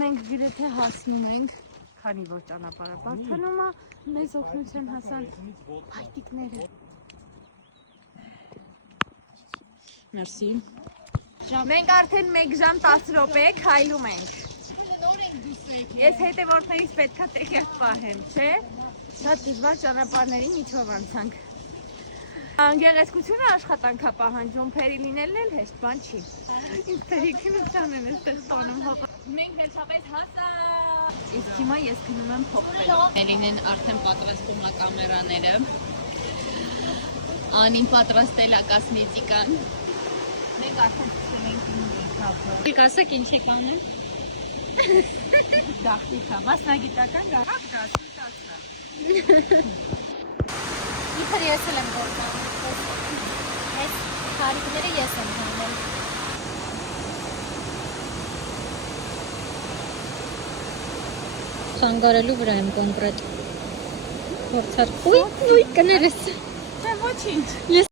մենք գրեթե հասնում ենք, քանի որ ճանապարհը բարդանում է, մեզ օգնություն հասան հայտիկները։ Մերսի։ Մենք արդեն 1 ժամ 10 րոպե քայլում ենք։ Ես հետևորդներից պետք է տեղյակ պահեմ, չէ՞։ Շատ դժվար ճանապարհների միջով անցանք։ Գեղեցկությունը աշխատանք է պահանջում, փերի լինելն էլ հեշտ բան չի։ Ինձ թերիքնության են այստեղ տանում հողը։ Մենք վերջապես հասանք։ Իսկ հիմա ես գնում եմ փոխվել։ Էլինեն արդեն պատրաստում է կամերաները։ Անին պատրաստել է կոսմետիկան։ Մենք արդեն սկսել ենք մեյքափը։ Դուք ասեք ինչ եք անում։ Դախտիկա, մասնագիտական դախտիկա։ Իբր ես էլ եմ գործում, այս հարիկները ես եմ հանել։ Խանգարելու վրա եմ կոնկրետ։ Որցար, ուй, կներես։ Չէ, ոչինչ։